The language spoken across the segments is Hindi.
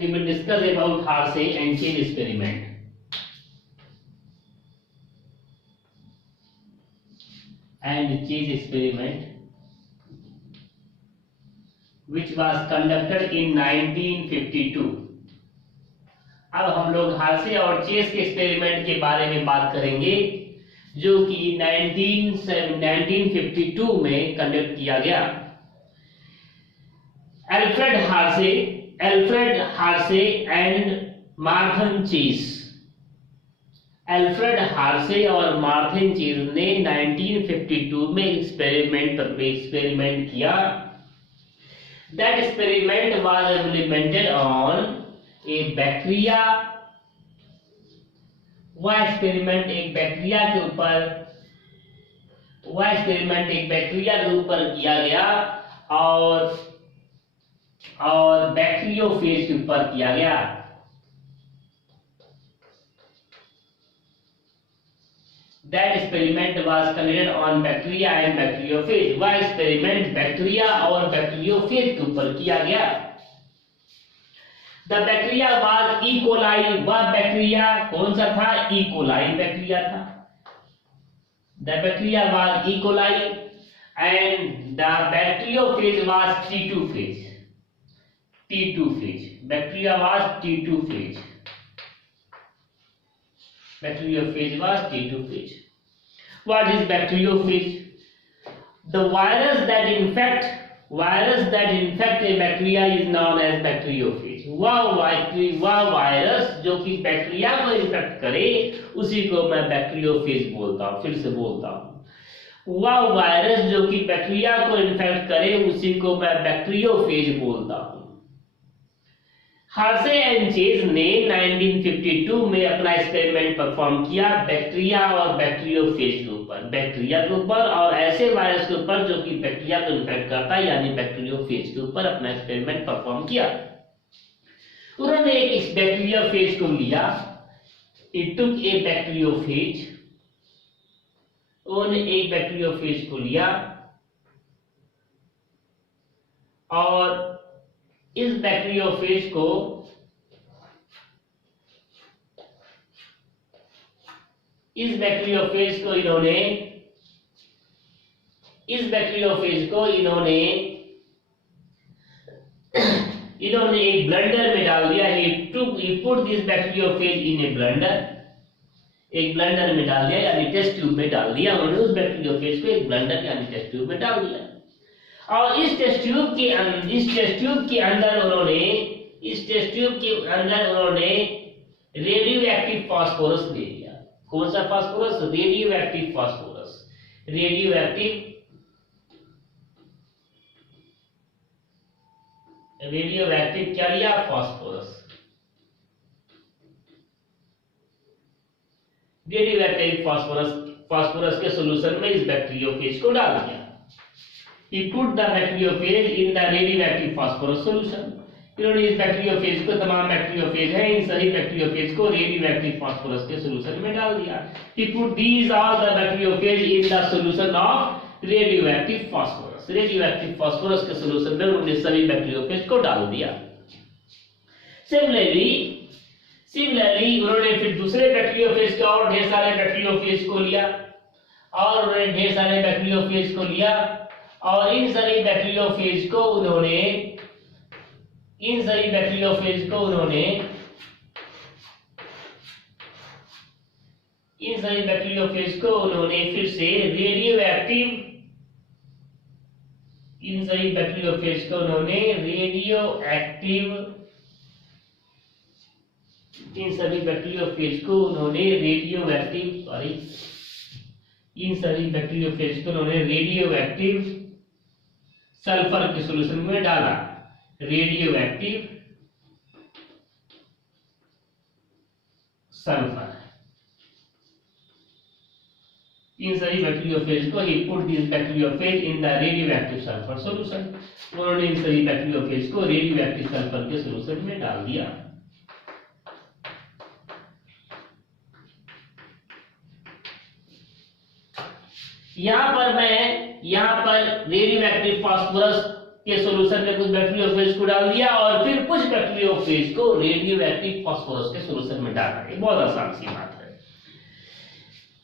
we will discuss about Hersey and Chase experiment. And Chase experiment which was conducted in 1952. अब हम लोग हार्से और चेस के एक्सपेरिमेंट के बारे में बात करेंगे जो कि 1952 में कंडक्ट किया गया। Alfred Hershey and Martha Chase. Alfred Hershey और मार्थन चेस ने 1952 में एक्सपेरिमेंट किया। That experiment was implemented on a bacteria। वह एक्सपेरिमेंट एक बैक्टीरिया के ऊपर किया गया और बैक्टीरियोफेज के ऊपर किया गया। That experiment was conducted on bacteria and bacteriophage। वह एक्सपेरिमेंट बैक्टीरिया और बैक्टीरियोफेज के ऊपर किया गया। The bacteria was E. coli। वह बैक्टीरिया कौन सा था? E. coli बैक्टीरिया था। The bacteria was E. coli and the bacteriophage was T2 phase। Bacteria was T2 phase। Bacteriophage was T2 phase। What is bacteriophage? The virus that infect a bacteria is known as bacteriophage। वह वायरस जो कि बैक्टीरिया को इन्फेक्ट करे उसी को मैं बैक्टीरियोफेज बोलता हूँ। फिर से बोलता हूँ, वह वायरस जो कि बैक्टीरिया को इन्फेक्ट करे उसी को मैं बैक्टीरियोफेज बोलता हूँ। हार्से एंड चेस ने 1952 में अपना एक्सपेरिमेंट परफॉर्म किया बैक्टीरिया और बैक्टीरियोफेज के ऊपर, बैक्टीरिया के ऊपर और ऐसे वायरस के ऊपर जो कि बैक्टीरिया को इन्फेक्ट करता है यानी बैक्टीरियोफेज के ऊपर अपना एक्सपेरिमेंट परफॉर्म किया। उन्होंने एक बैक्टीरियोफेज को लिया। It took a bacteriophage। उन्होंने एक बैक्टीरियोफेज को लिया और इस बैक्टीरियोफेज को इन्होंने एक ब्लेंडर में डाल दिया। He put this bacteriophage in a blender। एक ब्लेंडर में डाल दिया यानी टेस्ट ट्यूब में डाल दिया। उन्होंने उस बैक्टीरियोफेज को एक ब्लेंडर यानी टेस्ट ट्यूब में डाल दिया और इस टेस्ट ट्यूब के अंदर उन्होंने रेडियो एक्टिव फास्फोरस दे दिया। कौन सा phosphorus? Radio active phosphorus. Radio active क्या लिया? फास्फोरस। रेडियो एक्टिव फास्फोरस के सॉल्यूशन में इस बैक्टीरियोफेज को डाल दिया। He put the bacteriophage in the radioactive phosphorus solution। इन्होंने इस बैक्टीरियोफेज को, तमाम बैक्टीरियोफेज हैं, इन सभी बैक्टीरियोफेज को रेडियोएक्टिव फास्फोरस के सॉल्यूशन में डाल दिया। He put these all the bacteriophage in the solution of radioactive phosphorus। Radioactive phosphorus के सॉल्यूशन में उन्होंने सभी बैक्टीरियोफेज को डाल दिया। सिमिलरली उन्होंने फिर दूसरे बैक्टीरियोफेज के और ढेर सारे बैक्टीरियोफेज को लिया और इन सभी बैक्टीरियोफेज को उन्होंने फिर से रेडियोएक्टिव सल्फर के सॉल्यूशन में डाला। रेडियोएक्टिव सल्फर, इन सभी बैक्टीरियोफेज को he put this bacteriophage in the radioactive sulfur solution। उन्होंने इन सभी बैक्टीरियोफेज को रेडियोएक्टिव सल्फर के सॉल्यूशन में डाल दिया। यहाँ पर रेडियोएक्टिव फास्फोरस के सॉल्यूशन में कुछ बैक्टीरियोफेज को डाल दिया और फिर कुछ बैक्टीरियोफेज को रेडियो एक्टिव फास्फोरस के सॉल्यूशन में डाला। ये बहुत आसान सी बात है।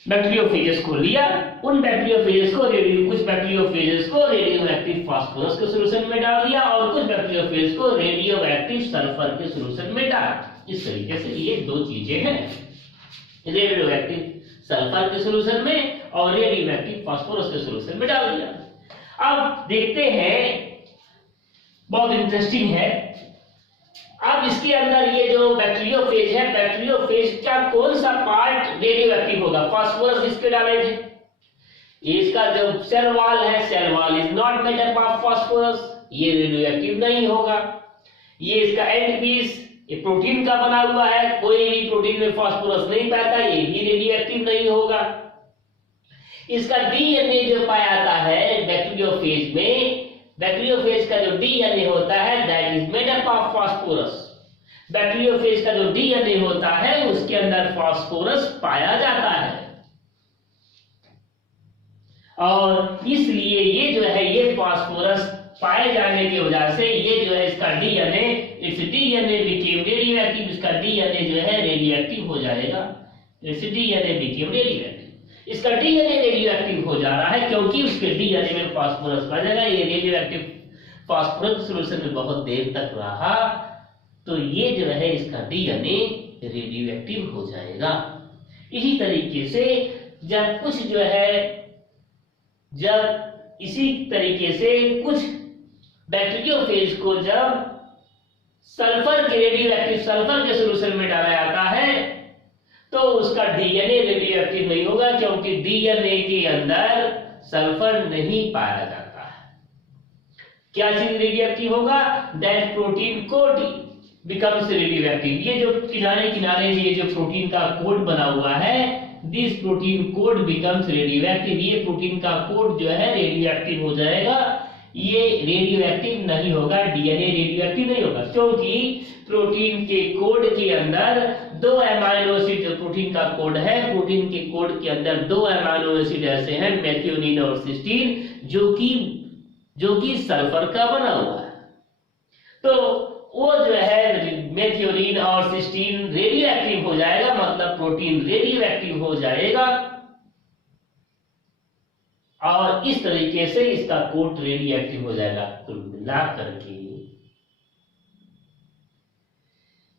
बैक्टीरियोफेजेस को लिया, उन बैक्टीरियोफेजेस को कुछ बैक्टीरियोफेजेस को रेडियो एक्टिव फास्फोरस के सॉल्यूशन में डाल दिया और कुछ बैक्टीरियोफेज को रेडियो एक्टिव सल्फर के सॉल्यूशन में डाला। इस तरीके से ये दो चीजें हैं, रेडियो एक्टिव सल्फर के सॉल्यूशन में और रेडियो एक्टिव फास्फोरस के सॉल्यूशन में डाल दिया। अब देखते हैं, बहुत इंटरेस्टिंग है। अब इसके अंदर ये जो बैक्टीरियोफेज है, बैक्टीरियोफेज का कौन सा पार्ट रेडियो एक्टिव होगा? फास्फोरस इसके डाले थे, इसका जो सेल वॉल है, cell wall is not made up of phosphorus, ये रेडियो एक्टिव नहीं होगा। ये इसका एंड पीस ये प्रोटीन का बना हुआ है, कोई भी प्रोटीन में फास्फोरस नहीं पाता, ये भी रेडियो एक्टिव नहीं होगा। इसका डीएनए जो पाया जाता है बैक्टीरियोफेज में, बैक्टीरियोफेज का जो डीएनए होता है that is made up of phosphorus. Bacteriophage का जो डीएनए होता है उसके अंदर फास्फोरस पाया जाता है और इसलिए ये जो है ये फास्फोरस पाए जाने की वजह से ये जो है इसका DNA, it's DNA became radio active, इसका डीएनए जो है रेडियो एक्टिव हो जाएगा। It's DNA became radio active, इसका डीएनए रेडियो एक्टिव हो जा रहा है क्योंकि उसके डीएनए में फास्फोरस पाया जाएगा। ये रेडियो एक्टिव फास्फोरस सॉल्यूशन में बहुत देर तक रहा तो ये जो है इसका डीएनए रेडियो एक्टिव हो जाएगा। इसी तरीके से जब कुछ जो है, जब इसी तरीके से कुछ बैक्टीरियोफेज को जब सल्फर के रेडियो एक्टिव सल्फर के सॉल्यूशन में डाला जाता है तो उसका डीएनए रेडियो एक्टिव नहीं होगा क्योंकि डीएनए के अंदर सल्फर नहीं पाया जाता है। क्या चीज रेडियो एक्टिव होगा? That protein code becomes radio active. ये जो किनारे किनारे ये जो प्रोटीन का कोड बना हुआ है, this protein code becomes radio active. ये प्रोटीन का कोड जो है रेडियो एक्टिव हो जाएगा, ये रेडियो एक्टिव नहीं होगा, डीएनए रेडियो एक्टिव नहीं होगा क्योंकि प्रोटीन के कोड के अंदर दो अमीनो एसिड, जो प्रोटीन का कोड है, प्रोटीन के कोड के अंदर दो अमीनो एसिड ऐसे हैं मेथियोनिन और सिस्टीन जो कि सल्फर का बना हुआ है। तो वो जो है मेथियोनिन और सिस्टीन रेडियो एक्टिव हो जाएगा, मतलब प्रोटीन रेडियो एक्टिव हो जाएगा और इस तरीके से इसका कोड रेडियो एक्टिव हो जाएगा। कुल मिलाकर करके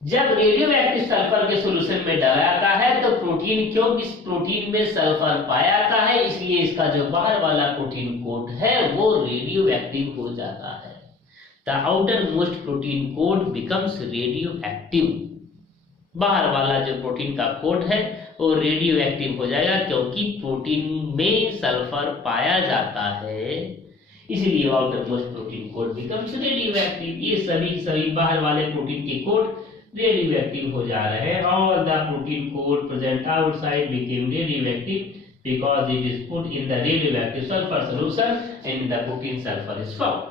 जब रेडियो एक्टिव सल्फर के सॉल्यूशन में डाला जाता है तो प्रोटीन, क्योंकि इस प्रोटीन में सल्फर पाया जाता है इसलिए इसका जो बाहर वाला प्रोटीन कोड है वो रेडियो एक्टिव हो जाता है। The outer most protein code becomes radio active. बाहर वाला जो प्रोटीन का कोड है वो रेडियो एक्टिव हो जाएगा क्योंकि प्रोटीन में सल्फर पाया जाता है, इसलिए outer most protein code becomes radio active. ये सभी बाहर वाले प्रोटीन के कोड रेडियो एक्टिव हो जा रहे हैं। All the protein code present outside became radio active because it is put in the radio active sulphur solution and the protein sulphur is found.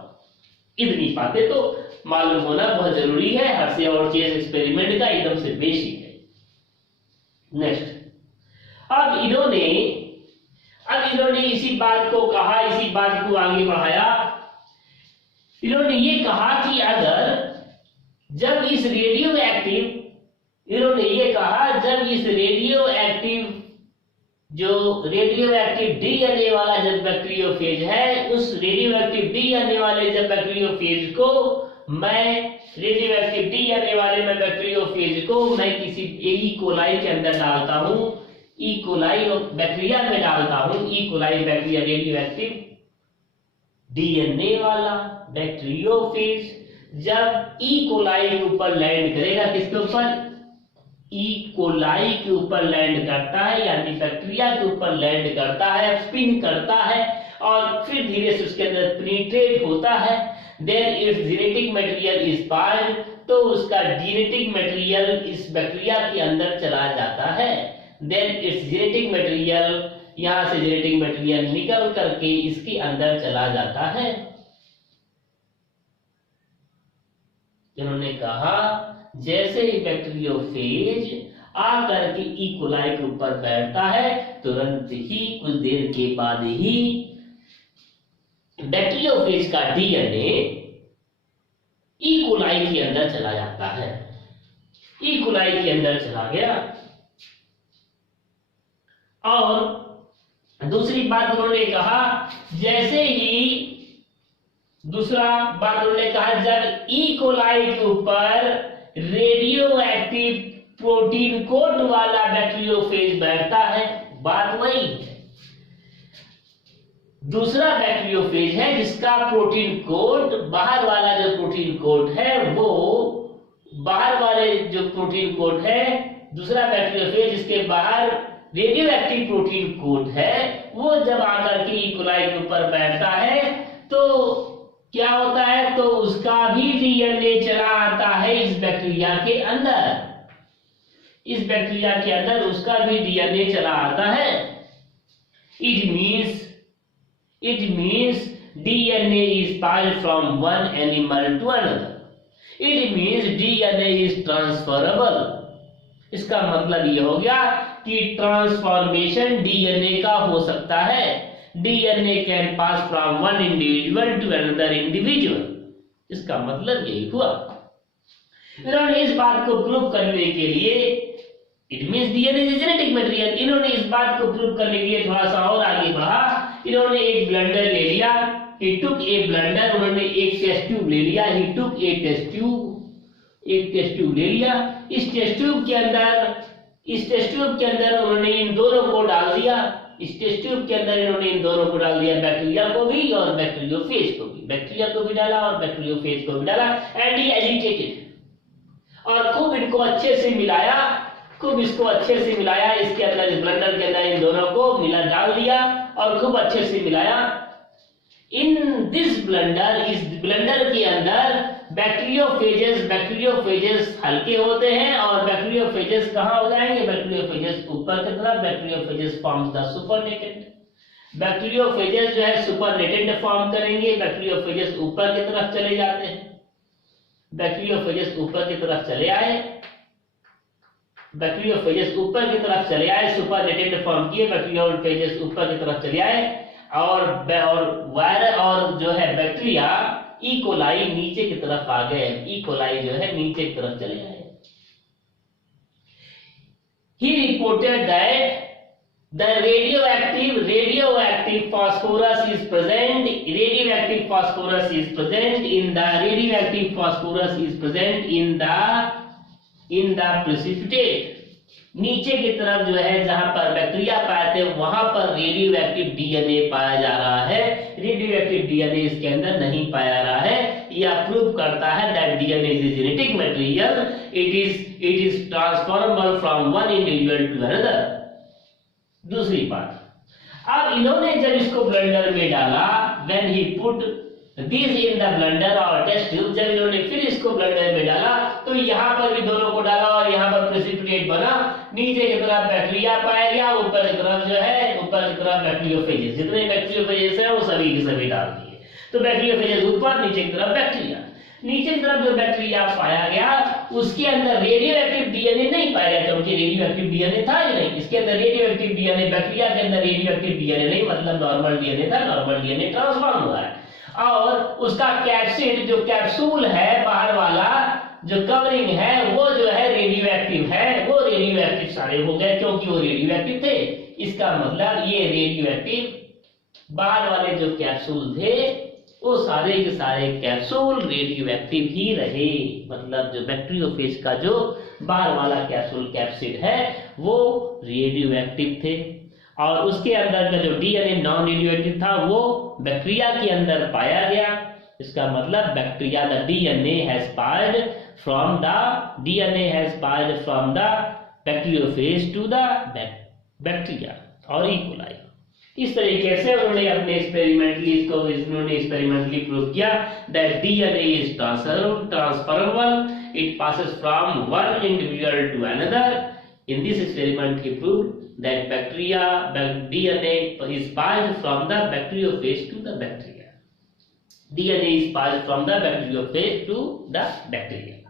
इतनी बातें तो मालूम होना बहुत जरूरी है, हर से और चीज एक्सपेरिमेंट का एकदम से बेसिक है। नेक्स्ट, अब इन्होंने इसी बात को कहा, इसी बात को आगे बढ़ाया। इन्होंने ये कहा कि अगर जब इस रेडियो एक्टिव, इन्होंने ये कहा जब इस रेडियो एक्टिव डीएनए वाला जब बैक्टीरियोफेज है, उस रेडियो एक्टिव डीएनए वाले जब बैक्टीरियोफेज को मैं किसी ई कोलाई के अंदर डालता हूं, ई कोलाई बैक्टीरिया में डालता हूं, E coli bacteria radio active DNA वाला बैक्टीरियोफेज जब ई कोलाई के ऊपर लैंड करेगा, किसके ऊपर? ई कोलाई के ऊपर लैंड करता है, यानी बैक्टीरिया के ऊपर लैंड करता है, स्पिन करता है और फिर धीरे से उसके अंदर पेनिट्रेट होता है, then its genetic material is bind, तो उसका जेनेटिक मटेरियल इस बैक्टीरिया के अंदर चला जाता है। देन इट्स जेनेटिक मटेरियल, यहां से जेनेटिक मटेरियल निकल करके इसके अंदर चला जाता है। इन्होंने कहा जैसे ही बैक्टीरियोफेज आकर के ई कोलाई के ऊपर बैठता है तुरंत ही कुछ देर के बाद ही बैक्टीरियोफेज का डीएनए ई कोलाई के अंदर चला जाता है, ई कोलाई के अंदर चला गया। और दूसरी बात उन्होंने कहा, जैसे ही दूसरा बात उन्होंने कहा, जब ई कोलाई के ऊपर रेडियो एक्टिव प्रोटीन कोट वाला बैक्टीरियोफेज बैठता है, बात वही है। दूसरा बैक्टीरियोफेज है जिसका प्रोटीन कोट, बाहर वाला जो प्रोटीन कोट है, वो बाहर वाले जो प्रोटीन कोट है, दूसरा बैक्टीरियोफेज जिसके बाहर रेडियो एक्टिव प्रोटीन कोट है, वो जब आकर के ई कोलाई के ऊपर बैठता है तो क्या होता है, तो उसका भी डीएनए चला आता है इस बैक्टीरिया के अंदर, इस बैक्टीरिया के अंदर उसका भी डीएनए चला आता है। It means DNA is passed from one animal to another, it means DNA is transferable. इसका मतलब ये हो गया कि ट्रांसफॉर्मेशन डीएनए का हो सकता है, DNA can pass from one individual to another individual. इसका मतलब यही हुआ। इन्होंने इस बात को प्रूव करने के लिए, it means DNA is genetic material, इन्होंने इस बात को प्रूव करने के लिए थोड़ा सा और आगे बढ़ा। इन्होंने एक ब्लेंडर ले लिया, ही टुक ए ब्लेंडर, उन्होंने एक टेस्ट ट्यूब ले लिया, ही टुक ए टेस्ट ट्यूब, एक टेस्ट ट्यूब ले लिया। इस टेस्ट ट्यूब के अंदर उन्होंने इन दोनों को डाल दिया, इस टेस्ट ट्यूब के अंदर इन्होंने इन दोनों को डाल दिया, बैक्टीरिया को भी और बैक्टीरियोफेज को भी, बैक्टीरिया को भी डाला और बैक्टीरियोफेज को भी डाला। एंड ही एजिटेटेड, और खूब इनको अच्छे से मिलाया, खूब इसको अच्छे से मिलाया, इसके अंदर इस ब्लेंडर के अंदर इन दोनों को मिला डाल दिया और खूब अच्छे से मिलाया। इन दिस ब्लेंडर, इस ब्लेंडर के अंदर बैक्टीरियोफेजेस हल्के होते हैं और बैक्टीरियोफेजेस कहां हो जाएंगे, बैक्टीरियोफेजेस ऊपर की तरफ, bacteriophages forms the supernatant, bacteriophages जो है सुपरनेटेंट फॉर्म करेंगे, बैक्टीरियोफेजेस ऊपर की तरफ चले जाते हैं, बैक्टीरियोफेजेस ऊपर की तरफ चले आए, बैक्टीरियोफेजेस ऊपर की तरफ चले आए, सुपरनेटेंट फॉर्म किए, बैक्टीरियोफेजेस ऊपर की तरफ चले आए और वायरस और जो है बैक्टीरिया ई कोलाई नीचे की तरफ आ गए, ई कोलाई जो है नीचे की तरफ चले आए। He reported that the radioactive phosphorus is present in the precipitate। नीचे की तरफ जो है जहां पर बैक्टीरिया पाए थे वहां पर रेडियो एक्टिव डीएनए पाया जा रहा है, रेडियो एक्टिव डीएनए इसके अंदर नहीं पाया जा रहा है। यह प्रूव करता है that DNA is genetic material, it is transformable from one individual to another. दूसरी बात, अब इन्होंने जब इसको ब्लेंडर में डाला, when he put this in the blender और टेस्ट ट्यूब, जब इन्होंने फिर इसको ब्लेंडर में डाला तो यहाँ पर भी दोनों को डाला और यहाँ पर प्रेसिपिटेट बना, नीचे की तरफ बैक्टीरिया पाया गया, ऊपर की तरफ जो है, ऊपर की तरफ बैक्टीरियोफेजेस, जितने बैक्टीरियोफेजेस है वो सभी के सभी डाल दिए। तो बैक्टीरियोफेजेस ऊपर, नीचे की तरफ बैक्टीरिया, नीचे की तरफ जो बैक्टीरिया पाया गया उसके अंदर रेडियो एक्टिव डीएनए नहीं पाया गया, क्योंकि रेडियो एक्टिव डीएनए था ही नहीं। इसके अंदर रेडियो एक्टिव डीएनए, बैक्टीरिया के अंदर रेडियो एक्टिव डीएनए नहीं, मतलब नॉर्मल डीएनए था, नॉर्मल डीएनए ट्रांसफॉर्म हुआ है। और उसका कैप्सिड, जो कैप्सूल है बाहर वाला, जो कवरिंग है, वो जो है रेडियो एक्टिव है, वो रेडियो एक्टिव सारे हो गए क्योंकि वो रेडियो एक्टिव थे। इसका मतलब ये रेडियो एक्टिव बाहर वाले जो कैप्सूल थे वो सारे के सारे कैप्सूल रेडियो एक्टिव ही रहे, मतलब जो बैक्टीरियोफेज का जो बाहर वाला कैप्सूल कैप्सिड है वो रेडियो एक्टिव थे। और उसके अंदर का जो डीएनए नॉन रेडियो एक्टिव था वो बैक्टीरिया के अंदर पाया गया। इसका मतलब bacteria, the DNA has passed from the bacteriophage to the bacteria और ई कोलाई। इस तरीके से उन्होंने अपने एक्सपेरिमेंटली प्रूव किया that DNA is transferable, it passes from one individual to another. In this experiment, he proved that DNA is passed from the bacteriophage to the bacteria. DNA is passed from the bacteriophage to the bacteria.